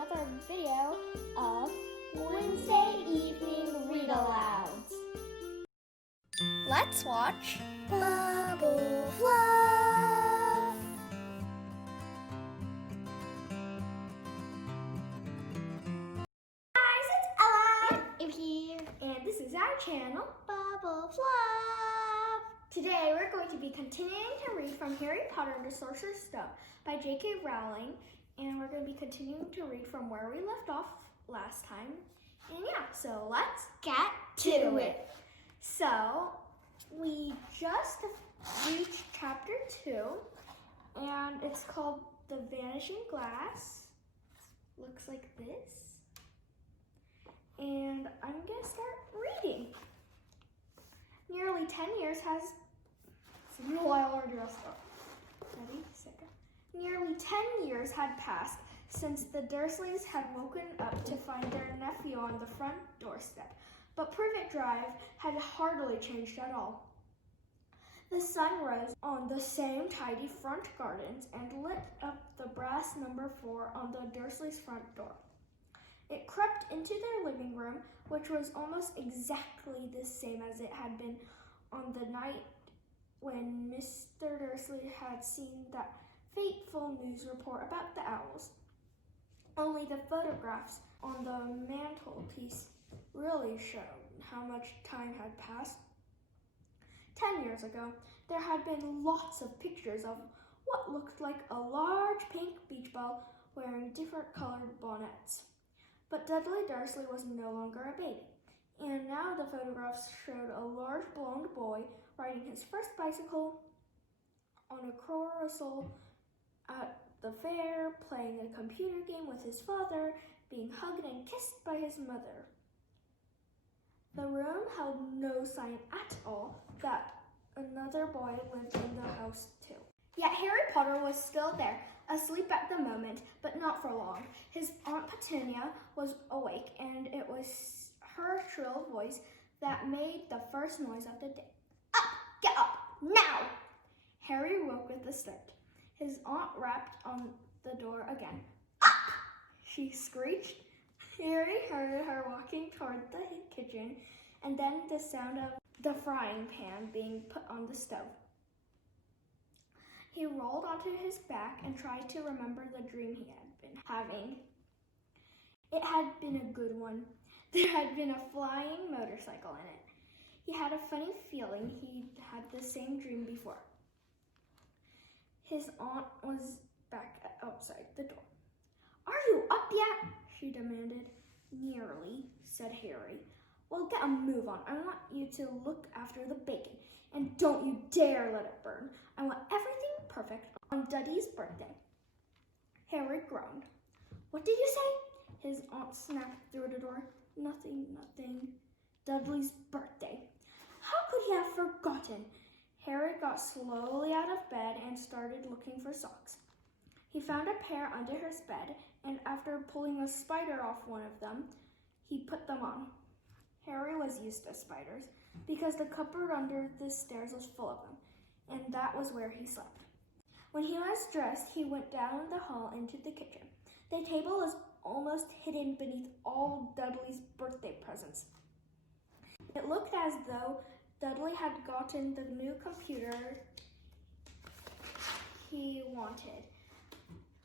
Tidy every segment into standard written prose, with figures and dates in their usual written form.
another video of Wednesday Evening Read-Alouds. Let's watch Bubble of Love. Guys, it's Ella. And here. And this is our channel, Bubble of Love. Today we're going to be continuing to read from Harry Potter and the Sorcerer's Stone by J.K. Rowling. And we're going to be continuing to read from where we left off last time. And yeah, so let's get to it. So, we just reached chapter 2, and it's called The Vanishing Glass. Looks like this. And I'm going to start reading. Nearly 10 years has... It's a while already, I'll start. Ready? Second. Nearly 10 years had passed since the Dursleys had woken up to find their nephew on the front doorstep, but Privet Drive had hardly changed at all. The sun rose on the same tidy front gardens and lit up the brass number 4 on the Dursleys' front door. It crept into their living room, which was almost exactly the same as it had been on the night when Mr. Dursley had seen that fateful news report about the owls. Only the photographs on the mantelpiece really showed how much time had passed. 10 years ago, there had been lots of pictures of what looked like a large pink beach ball wearing different colored bonnets. But Dudley Dursley was no longer a baby, and now the photographs showed a large blonde boy riding his first bicycle on a carousel at the fair, playing a computer game with his father, being hugged and kissed by his mother. The room held no sign at all that another boy lived in the house too. Yet Harry Potter was still there, asleep at the moment, but not for long. His Aunt Petunia was awake, and it was her shrill voice that made the first noise of the day. Up! Get up! Now! Harry woke with a start. His aunt rapped on the door again. Up! She screeched. Harry heard her walking toward the kitchen, and then the sound of the frying pan being put on the stove. He rolled onto his back and tried to remember the dream he had been having. It had been a good one. There had been a flying motorcycle in it. He had a funny feeling he'd had the same dream before. His aunt was back outside the door. Are you up yet? She demanded. Nearly, said Harry. Well, get a move on. I want you to look after the bacon, and don't you dare let it burn. I want everything perfect on Dudley's birthday. Harry groaned. What did you say? His aunt snapped through the door. Nothing. Dudley's birthday. How could he have forgotten? Harry got slowly out of bed and started looking for socks. He found a pair under his bed, and after pulling a spider off one of them, he put them on. Harry was used to spiders, because the cupboard under the stairs was full of them, and that was where he slept. When he was dressed, he went down the hall into the kitchen. The table was almost hidden beneath all Dudley's birthday presents. It looked as though Dudley had gotten the new computer he wanted,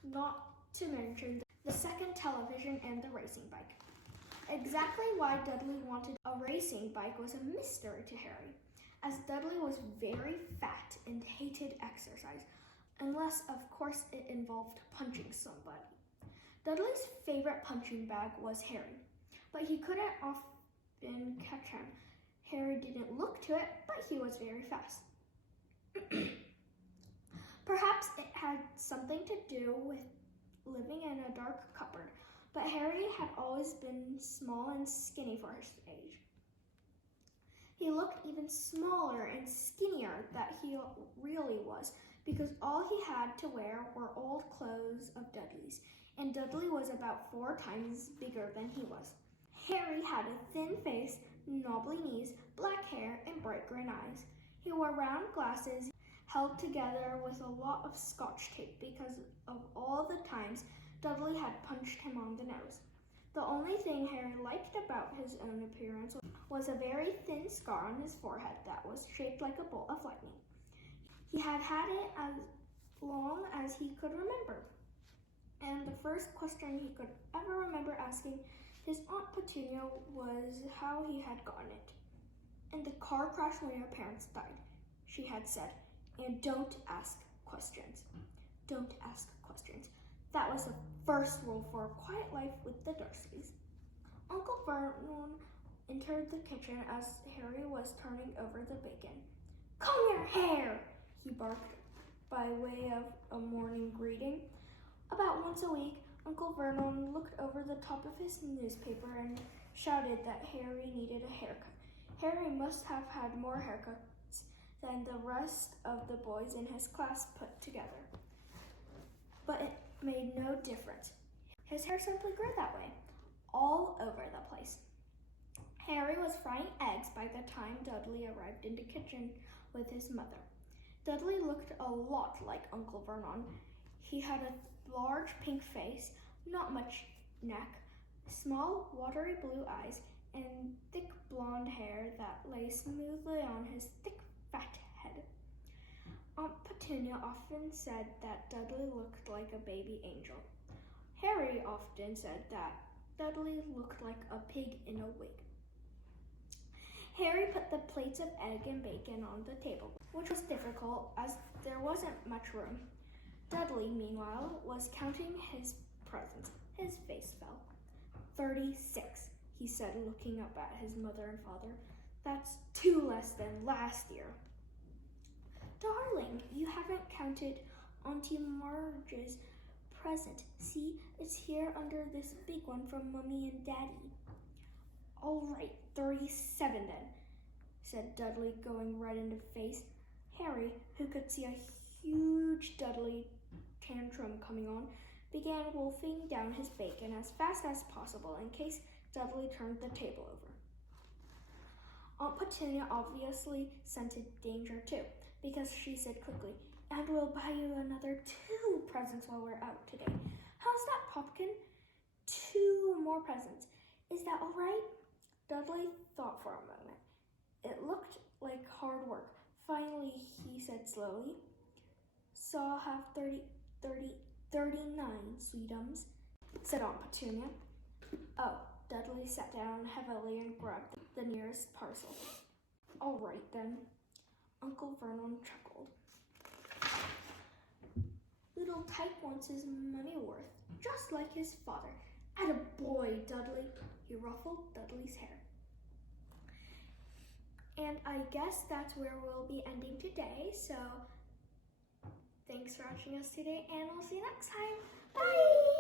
not to mention the second television and the racing bike. Exactly why Dudley wanted a racing bike was a mystery to Harry, as Dudley was very fat and hated exercise, unless, of course, it involved punching somebody. Dudley's favorite punching bag was Harry, but he couldn't often catch him. Harry didn't look to it, but he was very fast. Perhaps it had something to do with living in a dark cupboard, but Harry had always been small and skinny for his age. He looked even smaller and skinnier than he really was, because all he had to wear were old clothes of Dudley's, and Dudley was about 4 times bigger than he was. Harry had a thin face, knobbly knees, black hair, and bright green eyes. He wore round glasses held together with a lot of Scotch tape because of all the times Dudley had punched him on the nose. The only thing Harry liked about his own appearance was a very thin scar on his forehead that was shaped like a bolt of lightning. He had had it as long as he could remember, and the first question he could ever remember asking his Aunt Petunia was how he had gotten it. "In the car crash when your parents died," she had said, "and don't ask questions. Don't ask questions." That was the first rule for a quiet life with the Dursleys. Uncle Vernon entered the kitchen as Harry was turning over the bacon. "Comb your hair!" he barked by way of a morning greeting. About once a week, Uncle Vernon looked over the top of his newspaper and shouted that Harry needed a haircut. Harry must have had more haircuts than the rest of the boys in his class put together. But it made no difference. His hair simply grew that way, all over the place. Harry was frying eggs by the time Dudley arrived in the kitchen with his mother. Dudley looked a lot like Uncle Vernon. He had a large pink face, not much neck, small watery blue eyes, and thick blonde hair that lay smoothly on his thick fat head. Aunt Petunia often said that Dudley looked like a baby angel. Harry often said that Dudley looked like a pig in a wig. Harry put the plates of egg and bacon on the table, which was difficult as there wasn't much room. Dudley, meanwhile, was counting his presents. His face fell. 36, he said, looking up at his mother and father. "That's 2 less than last year." "Darling, you haven't counted Auntie Marge's present. See, it's here under this big one from Mummy and Daddy." "All right, 37 then," said Dudley, going red in the face. Harry, who could see a huge Dudley tantrum coming on, began wolfing down his bacon as fast as possible in case Dudley turned the table over. Aunt Petunia obviously scented danger too, because she said quickly, "And we'll buy you another 2 presents while we're out today. How's that, Popkin? 2 more presents. Is that all right?" Dudley thought for a moment. It looked like hard work. Finally, he said slowly, "So I'll have 39, sweetums," said Aunt Petunia. "Oh," Dudley sat down heavily and grabbed the nearest parcel. "All right, then." Uncle Vernon chuckled. "Little Tyke wants his money worth, just like his father. Attaboy, Dudley." He ruffled Dudley's hair. And I guess that's where we'll be ending today. So thanks for watching us today, and we'll see you next time. Bye!